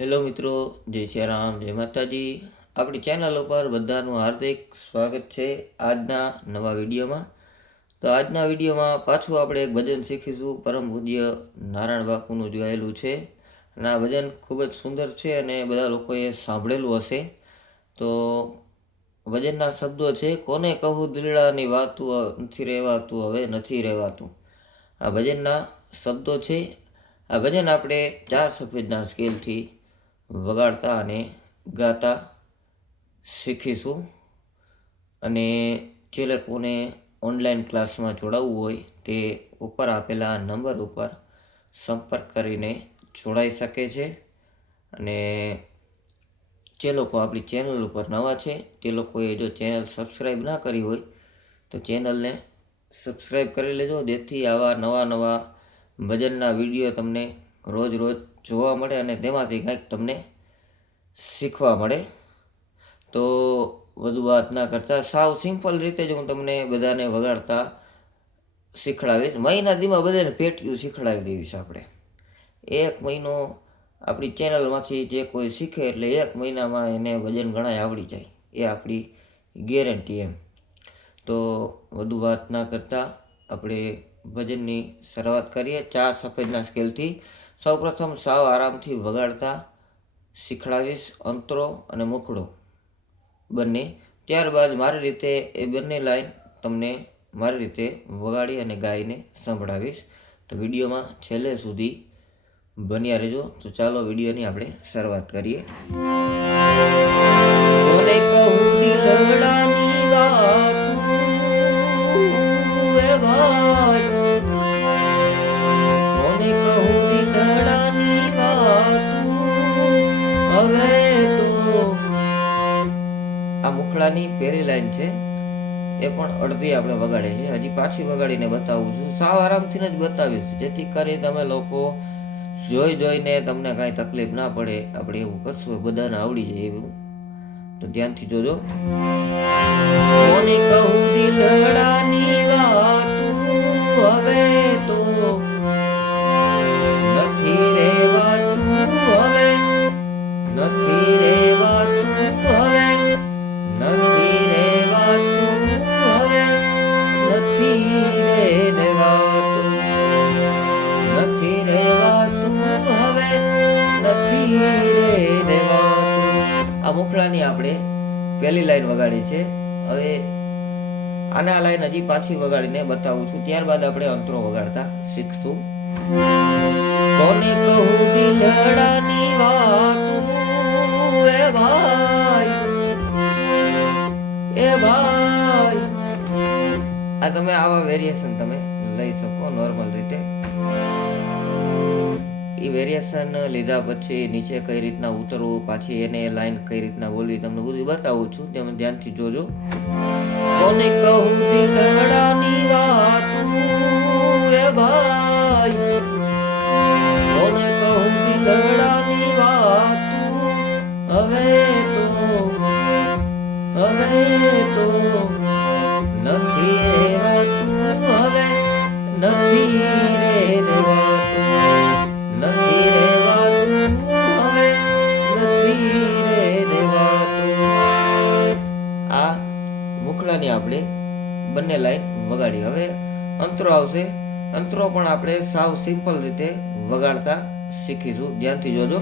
Hello મિત્રો, જય શ્રી રામ, જય માતાજી. આપણી ચેનલ ઉપર બધાનું હાર્દિક સ્વાગત છે આજના નવા વિડીયોમાં. તો આજના વિડીયોમાં પાછું આપણે એક ભજન શીખીશું. પરમ પૂજ્ય નારાયણ બાપુનું જ ગાયેલું છે અને આ ભજન ખૂબ જ સુંદર છે અને બધા લોકોએ સાંભળેલું હશે. તો ભજનના શબ્દો છે: કોને કહું દિલડાની વાતું, નથી રહેવાતું હવે નથી રહેવાતું. આ ભજનના શબ્દો છે. આ ભજન આપણે 4 સફેદના સ્કેલથી વગાડતા અને ગાતા શીખીશું. અને જે લોકોને ઓનલાઈન ક્લાસમાં જોડાવવું હોય તે ઉપર આપેલા નંબર ઉપર સંપર્ક કરીને જોડાઈ શકે છે. અને જે લોકો આપણી ચેનલ ઉપર નવા છે તે લોકોએ જો ચેનલ સબસ્ક્રાઈબ ના કરી હોય તો ચેનલને સબસ્ક્રાઈબ કરી લેજો, જેથી આવા નવા ભજનના વિડીયો તમને રોજ જોવા મળે અને તેમાંથી કંઈક તમને શીખવા મળે. તો વધુ વાત ના કરતા સાવ સિમ્પલ રીતે જ હું તમને બધાને વગાડતા શીખડાવીશ. મહિના દીમાં બધાને પેટીયું શીખડાવી દઈશ. આપણે 1 મહિનો આપણી ચેનલમાંથી જે કોઈ શીખે એટલે 1 મહિનામાં એને ભજન ઘણાય આવડી જાય, એ આપણી ગેરંટી એમ. તો વધુ વાત ના કરતા આપણે ભજનની શરૂઆત કરીએ 4 સફેદના સ્કેલથી. સૌપ્રથમ સાવ આરામથી વગાડતા શીખડાવીશ, અંતરો અને મુખડો બંને. ત્યારબાદ મારી રીતે એ બંને લાઈન તમને મારી રીતે વગાડી અને ગાઈને સંભળાવીશ. તો વિડીયોમાં છેલ્લે સુધી બન્યા રહેજો. તો ચાલો વિડીયોની આપણે શરૂઆત કરીએ. કોને કહું દિલડાની વાતું એ ભાઈ, કોને કહું દિલડાની વાતું હવે તો. આ મુખડાની પહેલી લાઈન છે, એ પણ અડધી આપણે વગાડે છે. હજી પાછી વગાડીને બતાવું છું. સાવ આરામથી જ બતાવીશ, જેથી કરી તમે લોકો જોઈને તમને કાંઈ તકલીફ ના પડે. આપણે એવું કરશું બધાને આવડી જાય એવું, તો ધ્યાનથી જોજો. કોને કહું દિલડાની વાતું હવે તો નથી રહેવાતું, હવે નથી રહેવાતું, હવે નથી રહેવાતું, હવે નથી રહેવાતું, નથી રહેવાતું, હવે નથી રહેવાતું. આ મુખડાની આપણે પહેલી લાઈન વગાડી છે. હવે આના લાઈન હજી પાછી વગાડીને બતાવું છું, ત્યારબાદ આપણે અંતરો વગાડતા શીખશું. કોને કહું દિલડાની વાતું એ ભાઈ, એ ભાઈ. આ તમે આવા વેરિએશન તમે લઈ શકો નોર્મલ રીતે. એ વેરિએશન લીધા પછી નીચે કઈ રીતના ઉતરવું, પાછી એને લાઈન કઈ રીતના બોલવી, તમને બધું બતાવું છું, તમે ધ્યાનથી જોજો. કોને કહું દિલડાની વાતું એ ભાઈ, કોને કહું દિલડાની વાતું હવે તો નથી રહેવાતું, હવે નથી રહેવાતું, નથી રહેવાતું, હવે નથી રહેવાતું. આ મુખડાની આપણે બંને લાઈન વગાડી. હવે અંતરો આવશે. અંતરો પણ આપણે સાવ સિમ્પલ રીતે વગાડતા શીખીશું, ધ્યાનથી જોજો.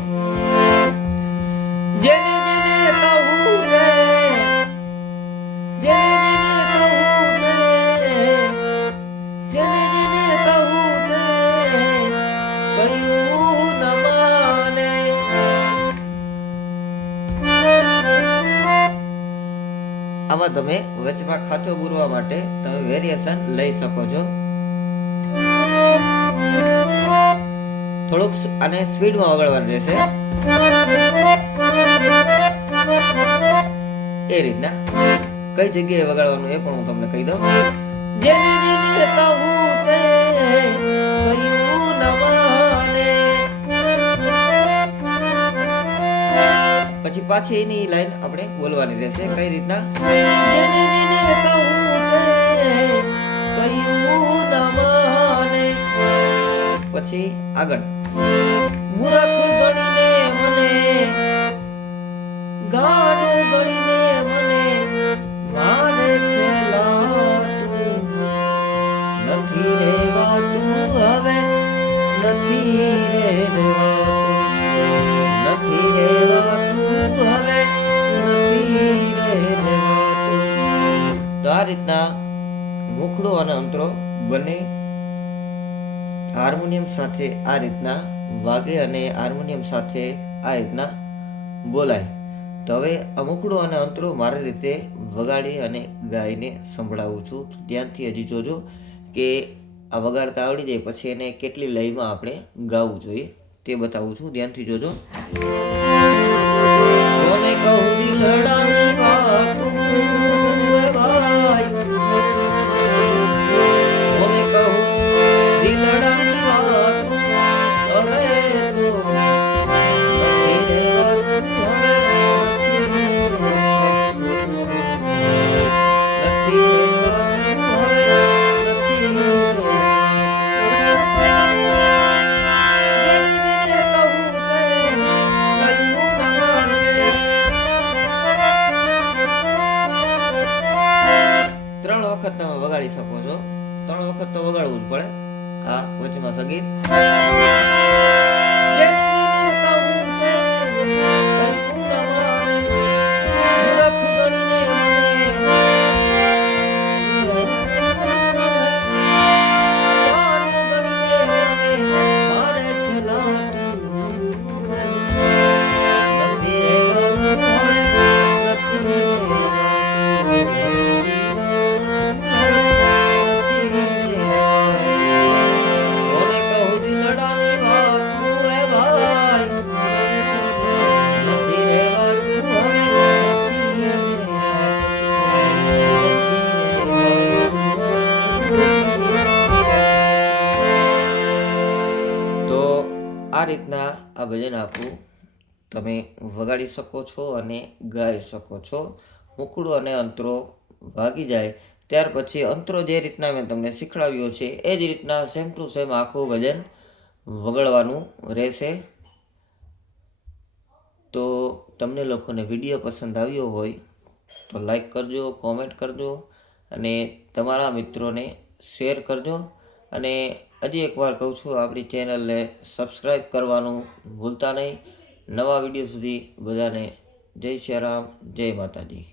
જેને જેને કહું તે, જેને જેને કહું તે, જેને જેને કહું તે કયું ન માને. આમાં તમે વચમાં ખાંચો પૂરવા માટે તમે વેરિએશન લઈ શકો છો. થોડુંક આને સ્પીડમાં વગાડવાનું રહેશે, એ રીતના. કઈ જગ્યાએ વગાડવાનું એ પણ હું તમને કહી દઉં. જેને જેને કહું તે કયું ન માને. પછી પાછી એની લાઈન આપણે બોલવાની રહેશે. કઈ રીતના? જેને જેને કહું તે કયું ન માને. પછી આગળ મૂર્ખ ગણીને મને અને અંતરો બંને હાર્મોનિયમ સાથે આ રીતના વાગે અને હાર્મોનિયમ સાથે આ રીતના બોલાય. તો હવે આ મુખડો અને અંતરો મારી રીતે વગાડી અને ગાઈને સંભળાવું છું. ધ્યાનથી હજી જોજો કે આ વગાડતા આવડી જાય પછી એને કેટલી લયમાં આપણે ગાવું જોઈએ તે બતાવું છું. ધ્યાનથી જોજો. કોને કહું દિલડાની વાતો ભાઈ, કોને કહું દિલડાની વાતો, હવે તો નથી રહેવાતું, હવે નથી રહેવાતું, હવે નથી વખત તમે વગાડી શકો છો. 3 વખત તો વગાડવું જ પડે. આ વચમાં સંગીત. આ રીતના આ ભજન આખું તમે વગાડી શકો છો અને ગાઈ શકો છો. મુખડો અને અંતરો વાગી જાય ત્યાર પછી અંતરો જે રીતના મેં તમને શીખવાડ્યો છે એ જ રીતના સેમ ટુ સેમ આખું ભજન વગાડવાનું રહેશે. તો તમને લોકોને વિડીયો પસંદ આવ્યો હોય તો લાઈક કરજો, કોમેન્ટ કરજો અને તમારા મિત્રોને શેર કરજો. અને હજી એકવાર કહું છું, આપણી ચેનલને સબસ્ક્રાઈબ કરવાનું ભૂલતા નહીં. નવા વિડીયો સુધી બધાને જય શ્રી રામ, જય માતાજી.